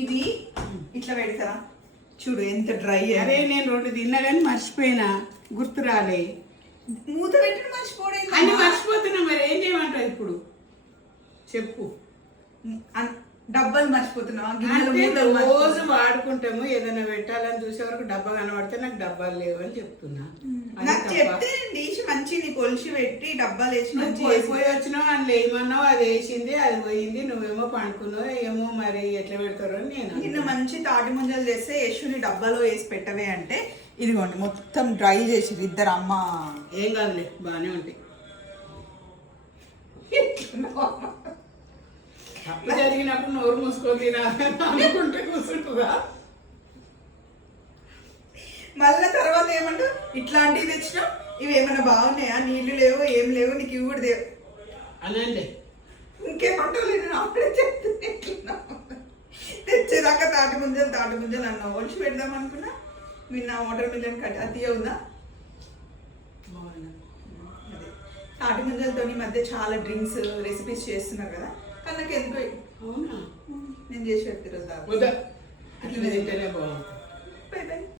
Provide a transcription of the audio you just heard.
ఇది ఇట్లా పెడతారా చూడు ఎంత డ్రై. అరే నేను 2 తిన్నా కానీ మర్చిపోయినా, గుర్తు రాలే. మూత పెట్టిన మర్చిపోవడం అన్ని మర్చిపోతున్నా, మరి ఏం చేయమంటావు ఇప్పుడు చెప్పు. డబ్బాలు మర్చిపోతున్నావా? అంటే రోజు వాడుకుంటాము, ఏదైనా పెట్టాలని చూసే వరకు డబ్బా కనబడితే నాకు డబ్బాలు లేవు అని చెప్తున్నా. నాకు చెప్తే తీసి మంచి నీ కొలిసి పెట్టి డబ్బాలు వేసి పోయి వచ్చినావు, అందులో ఏమన్నావు, అది వేసింది, అది పోయింది, నువ్వేమో పండుకున్నావు, ఏమో మరి ఎట్లా పెడతారో అని నేను. నిన్న మంచి తాటి ముంజలు చేస్తే యశుని డబ్బాలో వేసి పెట్టవే అంటే ఇదిగోండి మొత్తం డ్రై చేసి ఇద్దరు అమ్మ. ఏం కాదులే, బాగానే ఉంటాయి. తప్పు జరిగినప్పుడు నోరు మూసుకోవాలి అనుకుంటే కూర్చుంటుందా? మళ్ళా తర్వాత ఏమంటా ఇట్లాంటివి తెచ్చినావు, ఇవి ఏమైనా బాగున్నాయా, నీళ్లు లేవు ఏం లేవు, నీకు ఇవి కూడా దేవు అనండి. ఇంకేమంటావు లేదు, అప్పుడే చెప్తున్నా. తెచ్చేదాకా తాటి ముంజలు అన్నావు, ఒలిచి పెడదాం అనుకున్నా. నిన్న వాటర్ మిలన్ కట్ అది ఉందా? అదే తాటి ముంజలతో ఈ మధ్య చాలా డ్రింక్స్ రెసిపీస్ చేస్తున్నారు కదా, కానీ నాకు ఎందుకు అవునా నేను చేసి పెడతారు అట్లా తింటేనే బాగుంటుంది.